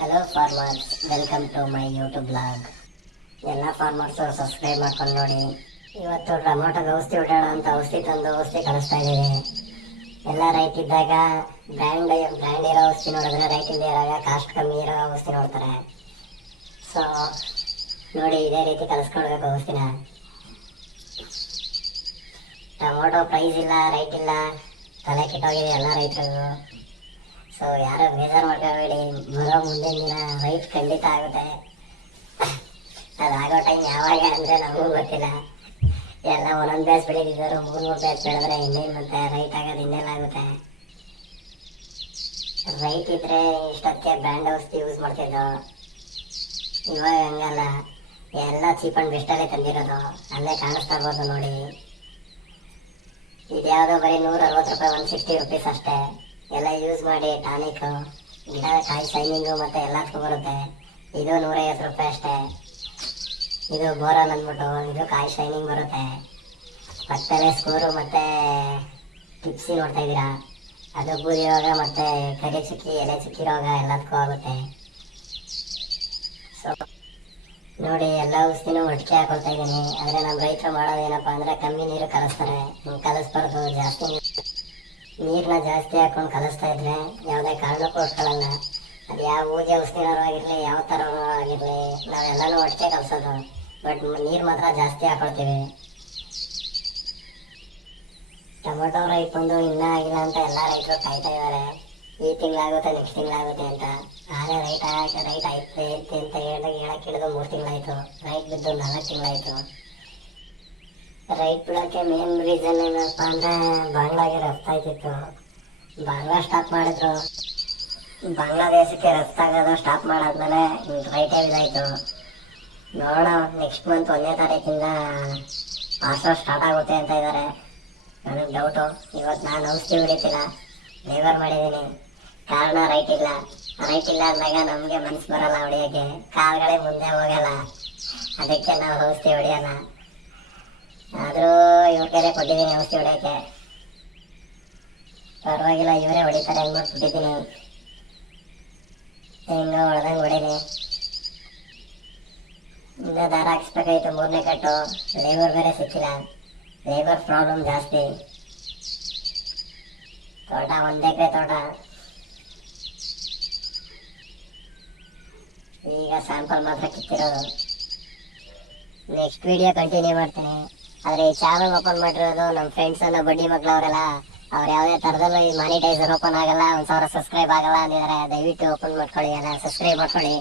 Hello farmers, welcome to my YouTube blog. ಎಲ್ಲ farmers subscribe ಮಾಡ್ಕೊಂಡು ನೋಡಿ. ಇವತ್ತು ಟೊಮೊಟೊಗೆ ಔಷಧಿ ಹೊಡೋಣ ಅಂತ ಔಷಧಿ ತಂದು ಔಷಧಿ ಕಳಿಸ್ತಾ ಇದ್ದೀವಿ. ಎಲ್ಲ ರೈಟ್ ಇದ್ದಾಗ ಬ್ರ್ಯಾಂಡ್ ಇರೋ ಔಷಧಿ ನೋಡಿದ್ರೆ, ರೈಟ್ ಇಲ್ಲದೆ ಇರೋವಾಗ ಕಾಸ್ಟ್ ಕಮ್ಮಿ ಇರೋ ಔಷಧಿ ನೋಡ್ತಾರೆ. ಸೊ ನೋಡಿ, ಇದೇ ರೀತಿ ಕಲಿಸ್ಕೊಡ್ಬೇಕು ಔಷಧಿನ. ಟೊಮೊಟೊ ಪ್ರೈಸ್ ಇಲ್ಲ, ರೈಟ್ ಇಲ್ಲ, ತಲೆ ಕೆಟ್ಟೋಗಿದೆ ಎಲ್ಲ ರೈತರಿಗೂ. ಸೊ ಯಾರು ಬೇಜಾರು ಮಾಡ್ಕೋಬೇಡಿ, ಬರೋ ಮುಂದಿನ ದಿನ ರೈಟ್ ಖಂಡಿತ ಆಗುತ್ತೆ. ಅದಾಗೋ ಟೈಮ್ ಯಾವಾಗ ಅಂದರೆ ನಮಗೂ ಗೊತ್ತಿಲ್ಲ. ಎಲ್ಲ ಒಂದೊಂದು ಬ್ಯಾಚ್ ಬೆಳೀತಿದ್ರು, ಮೂರು ಬ್ಯಾಚ್ ಬೆಳೆದ್ರೆ ಇನ್ನೇನು ಮತ್ತೆ ರೈಟ್ ಆಗೋದು ಇನ್ನೇನಾಗುತ್ತೆ. ರೈಟ್ ಇದ್ರೆ ಇಷ್ಟಕ್ಕೆ ಬ್ರ್ಯಾಂಡ್ ಔಷಧಿ ಯೂಸ್ ಮಾಡ್ತಿದ್ದೋ, ಇವಾಗ ಹಂಗಲ್ಲ, ಎಲ್ಲ ಚೀಪ್ ಆ್ಯಂಡ್ ಬೆಸ್ಟಲ್ಲೇ ತಂದಿರೋದು. ಅಲ್ಲೇ ಕಾಣಿಸ್ತಾ ಇರ್ಬೋದು ನೋಡಿ, ಇದ್ಯಾವುದೋ ಬರೀ 160 ರೂಪಾಯಿ, 160 ರುಪೀಸ್ ಅಷ್ಟೇ. ಎಲ್ಲ ಯೂಸ್ ಮಾಡಿ ಟಾನಿಕ್, ಗಿಡ ಕಾಯಿ ಶೈನಿಂಗು ಮತ್ತು ಎಲ್ಲದಕ್ಕೂ ಬರುತ್ತೆ. ಇದು 150 ರೂಪಾಯಿ ಅಷ್ಟೇ. ಇದು ಬೋರಾನ್ ಅಂದ್ಬಿಟ್ಟು, ಇದು ಕಾಯಿ ಶೈನಿಂಗ್ ಬರುತ್ತೆ. ಪಕ್ಕದಲ್ಲೇ ಸ್ಕೋರು ಮತ್ತು ಟಿಪ್ಸಿ ನೋಡ್ತಾ ಇದ್ದೀರಾ, ಅದು ಬೂದಿ ರೋಗ ಮತ್ತು ಕರಿ ಚುಕ್ಕಿ, ಎಲೆ ಚುಕ್ಕಿ ರೋಗ ಎಲ್ಲದಕ್ಕೂ ಆಗುತ್ತೆ. ಸೊ ನೋಡಿ, ಎಲ್ಲ ಔಷಧಿನೂ ಒಟ್ಟಿಗೆ ಹಾಕೊಳ್ತಾ ಇದ್ದೀನಿ. ಆದರೆ ನಮ್ಮ ರೈತರು ಮಾಡೋದು ಏನಪ್ಪ ಅಂದರೆ, ಕಮ್ಮಿ ನೀರು ಕಲಿಸ್ತಾರೆ. ಕಲಿಸ್ಬಾರ್ದು, ಜಾಸ್ತಿ ನೀರನ್ನ ಜಾಸ್ತಿ ಹಾಕೊಂಡು ಕಲಿಸ್ತಾ ಇದ್ರೆ ಯಾವುದೇ ಕಾರಣಕ್ಕೂ ಹೊಡ್ಕೊಳ್ಳಲ್ಲ. ಅದು ಯಾವ ಊದಿ ಔಷಧಿನಾರು ಆಗಿರಲಿ, ಯಾವ ಥರನೂ ಆಗಿರಲಿ, ನಾವೆಲ್ಲನೂ ಒಟ್ಟಿಗೆ ಕಲಿಸೋದು. ಬಟ್ ನೀರು ಮಾತ್ರ ಜಾಸ್ತಿ ಹಾಕೊಳ್ತೀವಿ. ಟೊಮೊಟೊ ರೈಟ್ ಬಂದು ಇನ್ನೂ ಆಗಿಲ್ಲ ಅಂತ ಎಲ್ಲ ರೈತರು ಕಾಯ್ತಾ ಇದ್ದಾರೆ. ಈ ತಿಂಗಳಾಗುತ್ತೆ, ನೆಕ್ಸ್ಟ್ ತಿಂಗಳಾಗುತ್ತೆ ಅಂತ. ಆದರೆ ರೈಟ್ ಐತೆ ಅಂತ ಹೇಳಕ್ಕೆ ಹಿಡಿದು 3 ತಿಂಗಳಾಯಿತು. ರೈಟ್ ಬಿದ್ದು 4 ತಿಂಗಳಾಯಿತು. ರೈಟ್ ಬಿಡೋಕ್ಕೆ ಮೇನ್ ರೀಸನ್ ಏನಪ್ಪ ಅಂದರೆ, ಬಾಂಗ್ಲಾಗೆ ರಫ್ತಾಯ್ತಿತ್ತು. ಬಾಂಗ್ಲಾ ಸ್ಟಾಪ್ ಮಾಡಿದ್ರು. ಬಾಂಗ್ಲಾದೇಶಕ್ಕೆ ರಫ್ತಾಗೋದು ಸ್ಟಾಪ್ ಮಾಡಾದ್ಮೇಲೆ ರೈಟೇ ಇದಾಯಿತು. ನೋಡೋಣ, ನೆಕ್ಸ್ಟ್ ಮಂತ್ 1ನೇ ತಾರೀಕಿಂದ ಆಫರ್ ಸ್ಟಾರ್ಟ್ ಆಗುತ್ತೆ ಅಂತ ಇದ್ದಾರೆ. ನನಗೆ ಡೌಟು. ಇವತ್ತು ನಾನು ಔಷಧಿ ಹೊಡಿತಿಲ್ಲ, ಲೇಬರ್ ಮಾಡಿದ್ದೀನಿ. ಕಾರಣ ರೈಟ್ ಇಲ್ಲ. ರೈಟ್ ಇಲ್ಲ ಅಂದಾಗ ನಮಗೆ ಮನಸ್ಸು ಬರಲ್ಲ ಹೊಡಿಯೋಕ್ಕೆ, ಕಾಲುಗಳೇ ಮುಂದೆ ಹೋಗಲ್ಲ. ಅದಕ್ಕೆ ನಾವು ಔಷಧಿ ಹೊಡಿಯೋಲ್ಲ. ಆದರೂ ಇವ್ರ ಕೈಲೇ ಕೊಟ್ಟಿದ್ದೀನಿ ಔಷಧಿ ಹೊಡಿಯೋಕ್ಕೆ. ಪರವಾಗಿಲ್ಲ, ಇವರೇ ಹೊಡಿತಾರೆ ಅಂದ್ಬಿಟ್ಟು ಬಿಟ್ಟಿದ್ದೀನಿ. ಹೆಂಗೋ ಹೊಡೆದಂಗೆ ಹೊಡೀನಿ. ಇನ್ನೂ ದಾರ ಹಾಕ್ಸ್ಬೇಕಾಯ್ತು, 3ನೇ ಕಟ್ಟು. ಲೇಬರ್ ಬೇರೆ ಸಿಕ್ಕಿಲ್ಲ. ಲೇಬರ್ ಪ್ರಾಬ್ಲಮ್ ಜಾಸ್ತಿ. ತೋಟ 1 ಎಕರೆ ತೋಟ. ಈಗ ಸ್ಯಾಂಪಲ್ ಮಾತ್ರ ಕಿತ್ತಿರೋದು. ನೆಕ್ಸ್ಟ್ ವಿಡಿಯೋ ಕಂಟಿನ್ಯೂ ಮಾಡ್ತೀನಿ. ಆದರೆ ಈ ಚಾನಲ್ ಓಪನ್ ಮಾಡಿರೋದು ನಮ್ಮ ಫ್ರೆಂಡ್ಸ್ ಅನ್ನೋ ಬಡ್ಡಿ ಮಕ್ಕಳು ಅವರೆಲ್ಲ. ಅವ್ರು ಯಾವುದೇ ಥರದಲ್ಲೂ ಈ ಮಾನಿಟೈಸರ್ ಓಪನ್ ಆಗಲ್ಲ, 1000 ಸಬ್ಸ್ಕ್ರೈಬ್ ಆಗಲ್ಲ ಅಂದಿದ್ದಾರೆ. ದಯವಿಟ್ಟು ಓಪನ್ ಮಾಡ್ಕೊಳ್ಳಿ, ಎಲ್ಲ ಸಬ್ಸ್ಕ್ರೈಬ್ ಮಾಡ್ಕೊಳ್ಳಿ.